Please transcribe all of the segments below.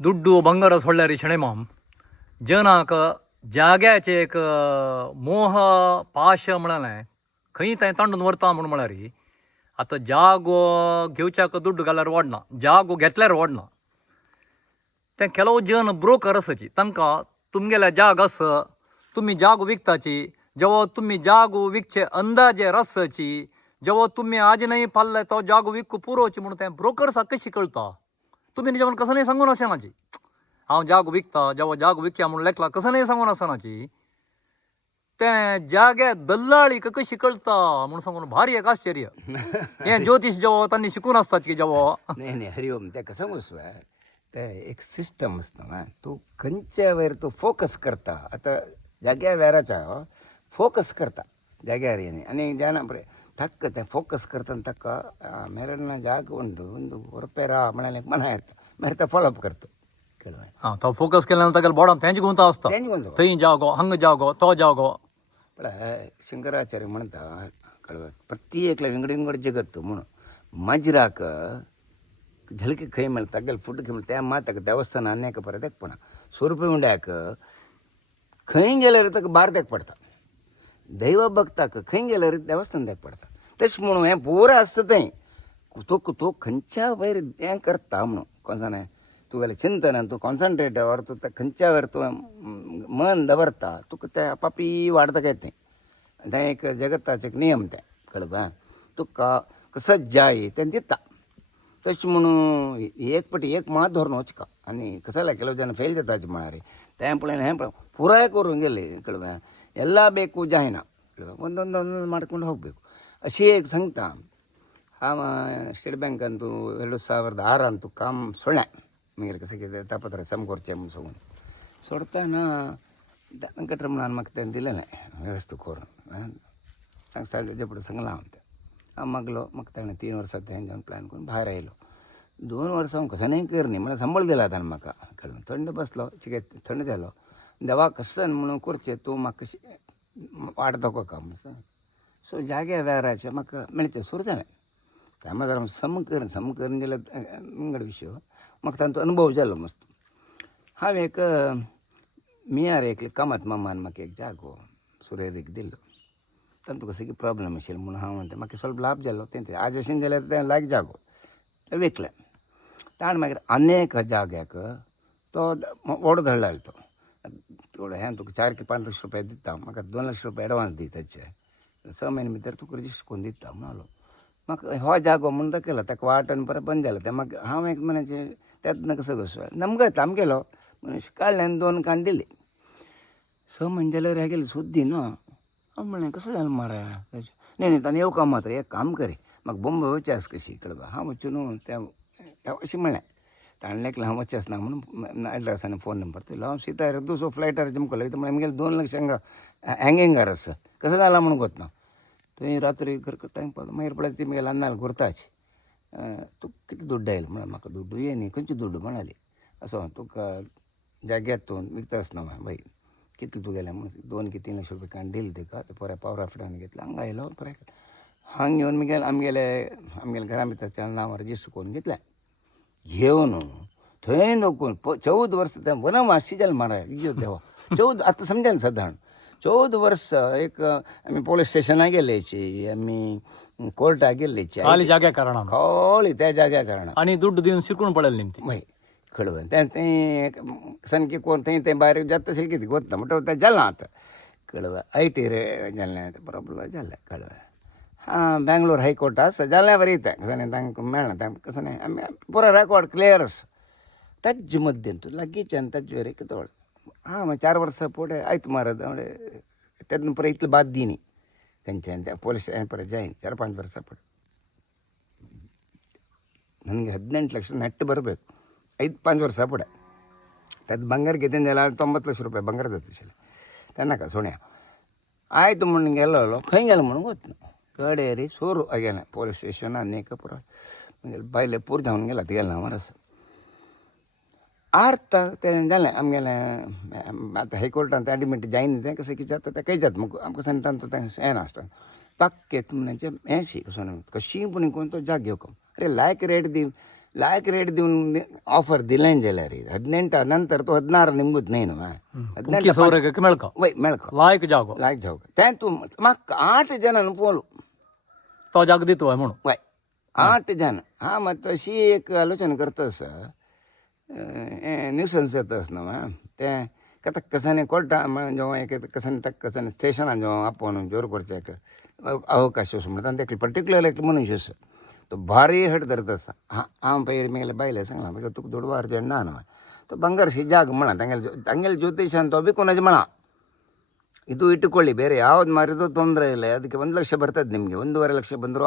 ದುಡ್ಡು ಬಂಗಾರ ಸೊಳ್ಳಾರಿ ಶಣೆಮಾಮ್ जनाक जाग्याचे एक मोह पाश म्हणाले खंय थंय तांडून व्हरता म्हूण म्हळ्यार आतां जागो घेवच्याक दुड्ड घाल्यार वडना, जागो घेतल्यार वडना. ते ಕೆಲವು जन ब्रोकर आसाची तांकां तुमगेल्या जाग आस, तुम्ही जागो विकताची, जेव्हा तुम्ही जागो विकचे अंदाजे रसाची, जेव्हा तुम्ही आज नाही पाल्ले तो जागो विकू पुरोवची म्हणून ते ब्रोकर्साक कशी कळटा. तुम्ही निजेवन कसं नाही सांगून आसनाची हांव जागो विकता, जेव्हा जागो विकया म्हणून लेखला कसं नाही सांगून आसनाची. ते जाग्या दल्लाळीक कशी कळता म्हणून सांगून भारी एक आश्चर्य. हे ज्योतिष जेव्हा त्यांनी शिकून असतात की जेव्हा नाही नाही हरिओम ताका सांगूस ते एक सिस्टम असता ना, तू खंयच्या वयर तू फोकस करता. आता जाग्या वेराच्या फोकस करता जाग्यार येणे आणि जाना बरें ತಕ್ಕ ಫೋಕಸ್ करताना ತಕ್ಕ मेरना ಜಾಗ ಒಂದು ರೂಪಾಯಿ म्हणाले मना येता मेरे ते फॉलोअप करतो केलं हां तो फोकस केल्यानंतर बोडा तेंच गुंता असता थंय जागो हंग जागो तो जागो पण शंकराचार्य म्हणता कळवा प्रत्येकला विंगड विंगड जगತ್ತು म्हणून मजराक झलकी खै ಮೇಲೆ ತಗಲ್ ಫುಡ್ खै त्या मातक देवस्थान अनेक परत पण 100 रुपये उंड्याक खंय गेल्यार तक बार देख पडता. दैव भक्ताक खंय गेल्यार देवस्थान देख पडता. तशें म्हणून हें पोर आसता थंय तो खंयच्या वयर हें करता म्हणून कोणसाने तुगेलें चिंतन तूं कॉन्सन्ट्रेट वर तूं खंयच्या वयर तूं मन दवरता तुका तें आपापी वाडता येता. तें एक जगताचो एक नियम तें कळ्ळें. तुका कसो जाय तें दिता. तशें म्हणून एक पटी एक मात धरून वचका आनी कसं जालें ಕೆಲವು ಜನ ಫೇಲ್ जाताचे म्हळ्यार तें पळयलें हें ಪುರಾಯ करून गेले कळ्ळें. ಎಲ್ಲ ಬೇಕು ಜಾಯ್ನ ಒಂದೊಂದು ಮಾಡ್ಕೊಂಡು ಹೋಗಬೇಕು ಅಷ್ಟೇ ಸಂಗತ. ಹಾಂ ಸ್ಟೇಟ್ ಬ್ಯಾಂಕ್ ಅಂತೂ 2006 ಅಂತೂ ಕಾಮ್ ಸೊಳ್ಳೆ ಮಿಗರ್ ಕಸಕ್ಕೆ ತಾಪತ್ರ ಸಮಕೋರ್ಚೆ ಮುಗಿಸ್ಕೊಂಡು सोडताना कटर म्हणून म्हाका तें दिलेलें वेवस्था करून तांकां सांगलें पुढे सांगलां हांव तें हांव मागलो म्हाका ताणें 3 वर्सां तें जावन प्लॅन करून भायर आयलो. 2 वर्सां हांव कसो नाही करनी म्हळ्यार संबळ दिला ताणें म्हाका कळ्ळें. थंड बसलो चिके थंड जालो देवा कसं म्हणून करचें तूं म्हाका वाडतो का म्हणून सो जाग्या वेराचे म्हाका मेळचें सुरू जालें. त्या मागीर सम करून जाल्यार विंगड विशय म्हाका तांचो अनुभव जालो मस्त. हांवें एक मियार एक कामात मामान म्हाका एक जागो सुरेरीक दिल्लो. तांचो कसो प्रॉब्लम आशिल्लो म्हणून हांव म्हणटा म्हाका ಸ್ವಲ್ಪ लाभ जालो. तें आज अशें जाल्यार तें लायक जागो विकलें. ताणें मागीर अनेक जाग्याक तो व्हड धरलो तो थोडं हें तुका 4 की 5 लाख रुपया दिता म्हाका 2 लाख रुपया एडवान्स दी तेचे 6 म्हयने भितर तुका रजिस्टर करून दिता म्हणालो. म्हाका हो जागो म्हणून दाखयलो ताका वाटन परत बंद जालो. तें म्हाका हांव एक मनाचें त्यातनं कसो कसो नमगत आम गेलो मनीस काडलें आनी 2 कान दिली. 6 म्हयने जाल्यार हे गेले सुद्दी न्हू. हांव म्हणलें कसो जालें मारा नाही ताणें येवका मात्र एक काम करे म्हाका बॉम्बे वयचें आसा कशी कळबा हांव वचून तें अशें म्हणलें. ताणें लेखलें हांव वचेंच ना म्हणून एड्रेसांनी फोन नंबर दिलो. हांव सीता दुसरो फ्लायटार जमकलो म्हळ्यार म्हगेले 2 लाख हांगा हँगिंगार आसा कसो जाला म्हणून गोतना थंय रात्री टायम पास मागीर पळय ती म्हगेले अन्नाल गुर्ताची तुका कितें दुड्ड आयलो म्हळ्यार म्हाका दुड्ड ये न्ही खंयची दुड्ड म्हणाली असो तुका जाग्यार तूं विकता आसतना बाई कितले तुगेलें म्हणून 2 की 3 लाख रुपया काण दिले ताका परत पावर ऑफ अटर्नी घेतला हांगा आयलो परत हांगा घेवन आमगेले घरा भितर त्या नांवार रजिस्टर करून घेतलें. घेवन थंय नोकून 14 वर्सां तें वनवासी जालें माराय इजो देवा 14 आतां समजा साधारण 14 वर्सां एक आमी पोलीस स्टेशनाक गेल्लेची आमी कोर्टाक गेल्लेची खाली जाग्या कारणान खाली त्या जाग्या कारणान आनी दुड्ड दिवन शिकून पडलेली ती मागीर कळवं तें सारकें कोण थंय भायर जाता तशें कितें वता म्हणटा तें जालां आतां कळवं IT रे जालें प्रॉब्लम जालें कळवं. हां बेंगलोर हायकोर्ट आसा जालें बरें येता कसं तांकां मेळना तांकां कसं नाही आमी पुरो रेकॉर्ड क्लियर आसा ताजे मध्येन तूं लागींच्यान ताजे वेरे कितें हां मागीर 4 वर्सां फुडें आयत मारत तेन्ना परत इतलें बाद दी न्ही तेंच्यान त्या पोलीस स्टेशन परत जायन 4-5 वर्सां फुडें ನನಗೆ 18 ಲಕ್ಷ ನೆಟ್ ಬರಬೇಕು 5 ವರ್ಷ ಪುಡೆ ಅದು ಬಂಗಾರ ಗೆದ್ದಿದ್ದೆಲ್ಲ 90 ಲಕ್ಷ ರೂಪಾಯಿ ಬಂಗಾರ जाता तेन्ना सोण्या आयत म्हणून गेलो खंय गेलो म्हणून वच कडेरी सोरू गेलें पोलीस स्टेशन आनीक पुरो म्हणजे बायले पूर जावन गेला गेलें हांव मरस आर्ता तें जालें आमगेलें आतां हायकोर्टान एडमिट जायन तें कशें कितें जाता तें खंय जाता आमकां सांगता तें हें नासता ताक येता म्हणजे 80 कसो कशी पूण कोण तो जाग घेवक अरे लायक रेट दिवन ऑफर दिल्यांजेला रे 18 नंतर तो 16 निंबूत नाही ना 18 सौरಕ್ಕೆ मेळಕ वय मेळक लायक जागो लायक जाऊ त्या तू मग 8 जण पोಲು तो जाग दितो म्हणून वय 8 जण हा मग तशी एक आलोचना करतस न्यूसन्स येतस ना ते कतक कसाने कोर्टा जेव्हा एक कसाने तक कसाने स्टेशन जेव्हा आपण जोर करचे अवकाश म्हणतात ते पर्टिक्युलर एक मनुष्य तो भारी हट धरतस हांव पयर मेले बायले सांगला म्हणजे तुका दोडवार जेन्ना ना तो ಬಂಗಾರಸಿ ಜಾಗ ಮಳ ತಂಗೆಲ್ ಜ್ಯೋತಿಷ ಅಂತ ಒಬ್ಬ ಕೊನೆಜ್ ಮಳ ಇದು ಇಟ್ಟುಕೊಳ್ಳಿ ಬೇರೆ ಯಾವ್ದು ಮಾರಿದ್ರು ತೊಂದರೆ ಇಲ್ಲ ಅದಕ್ಕೆ 1 ಲಕ್ಷ ಬರ್ತದೆ ನಿಮಗೆ 1.5 ಲಕ್ಷ ಬಂದರೂ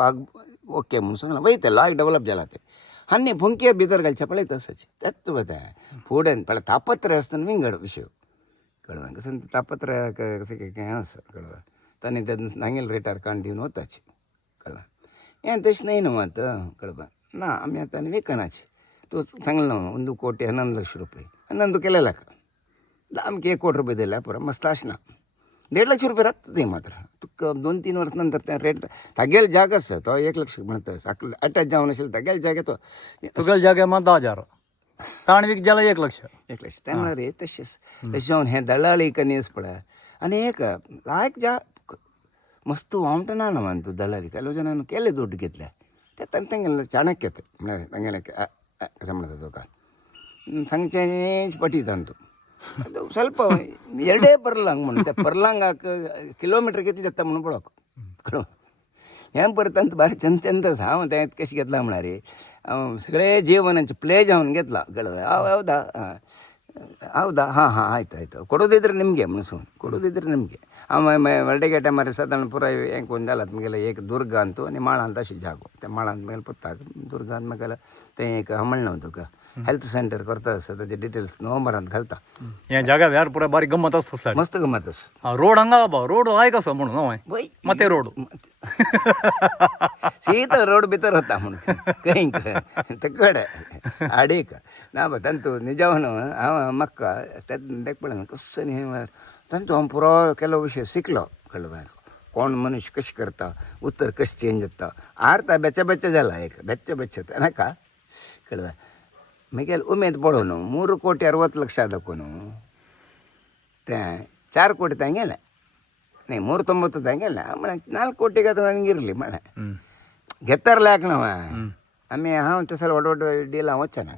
ಓಕೆ ಮುನ್ಸಂಗಲ್ಲ ವೈತಲ್ಲ ಆಗಿ ಡೆವಲಪ್ झाला हन्नी फुंकिया भितर घालच्या पळय तसंच त्याच बता फुडेन पळय तापत्र असताना विंगड विषय कळवा कसं तापत्र कसं काय असं कळवा ताने त्या नांगेल रेटार काढून देऊन होताच कळवा ಏನು ತಕ್ಷಣ ಏನು ಮಾತು ಕಳಬ ನಾ ಆಮೇಲೆ ತಾನು ವೇಕನಾಚೆ तो चांगलं ना 1 कोटी 11 ಲಕ್ಷ ರೂಪಾಯಿ 11 केलेला का आमके 1 कोटी रुपये दिला पुरा मस्त असना 1.5 ಲಕ್ಷ रुपये राहते मात्र तुका 2-3 वर्षानंतर त्या रेट तागेल जागाच तो 1 लक्ष म्हणतस अटॅच जाऊन असेल तागेल जागे तो तुगेल जागे मग 10,000 ताणवीक ज्याला 1 लक्ष त्यामुळे रे तसेच जाऊन हे दलाली कनेस पडा आणि एक लायक जा मस्त वामटना ना म्हणतो दलाली काही जणांना केले ದುಡ್ಡು घेतल्या त्या ತಂಗೆಲ್ಲ ಚಾಣಕ್ಯತೆ ತಂಗೆಲ್ಲ कसं म्हणतात का सांगचे पटी ತಂತು ಅದು ಸ್ವಲ್ಪ ಎರಡೇ ಪರ್ಲಾಂಗ್ म्हणते ಪರ್ಲಾಂಗ್ किलोमीटर किती जाता म्हणून पळक कळो हें परतंत भारी चंद हांव तें कशी घेतला म्हणा रे सगळे ಜೀವನಂಚ ಪ್ಲೇ जावन घेतला कळलं ಹೌದಾ ಹಾಂ ಆಯ್ತು ಕೊಡೋದಿದ್ರೆ ನಿಮಗೆ ಮನಸ್ಸು ಕೊಡೋದಿದ್ರೆ ನಿಮಗೆ वर्डेगे टायमार साधारण पुरा हें कोण जाला तुमगेले एक दुर्गा अंतू आनी माळा अंत अशी जागो त्या माळा मुगेले पत्ता दुर्गा अंत मुगेले तें एक हमळ न्हू तुका हेल्थ सेंटर करता आसा तेजे डिटेल्स नोव्हेंबरांत घालता हे जागा यार पुरा बारी गंमत असतो मस्त गमत आसा रोड हंगा बाबा रोड लायक असो म्हणून हय मते रोड सीता रोड भितर होता म्हणून कईंक तकडे आडीक ना बा ತಂತು ನಿಜವನು हांव मक्का तेक पळय कसं न्ही ತಂತು हांव पुरो केलो विशय शिकलो कळ्ळें कोण मनुष्य कशें करता उत्तर कशें चेंज जाता आर्ता बेच्चा जाला एक बेच्चा नाका कळ्ळें मागीर उमेद पळोवन 3 ಕೋಟಿ 60 ಲಕ್ಷ दाखोवन तें 4 ಕೋಟಿ तेंगेलें न्ही 390 तेंगेलें म्हळ्यार 4 ಕೋಟಿಗೆ ಅದು ಹಂಗಿರಲಿ म्हळ्यार घेतार लायक ना आमी हांव तसो व्हड डील हांव वचना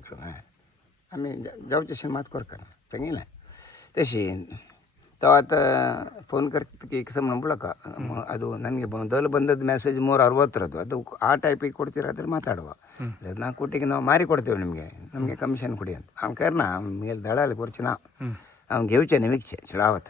आमी जावचेशें मात करता तेंगेलें तशी तो आता ಫೋನ್ ಕರ್ತಿ ಕೆಲಸ ಮಾಡ್ಬಿಡಕ್ಕ ಅದು ನನಗೆ ಬಂದದ್ದು ಮೆಸೇಜ್ 360 ಅದು ಆ ಟೈಪಿಗೆ ಕೊಡ್ತೀರಾದ್ರೆ ಮಾತಾಡುವ 4 ಕೋಟಿಗೆ ನಾವು ಮಾರಿ ಕೊಡ್ತೇವೆ ನಮಗೆ ಕಮಿಷನ್ ಕೊಡಿ ಅಂತ ಅವ್ನು ಕರ್ನ ಮೇಲೆ ದಳಾಲಿ ಕೊಡ್ಚಿನ ಅವ್ನು घेवचे न्ही विकचे चिडावत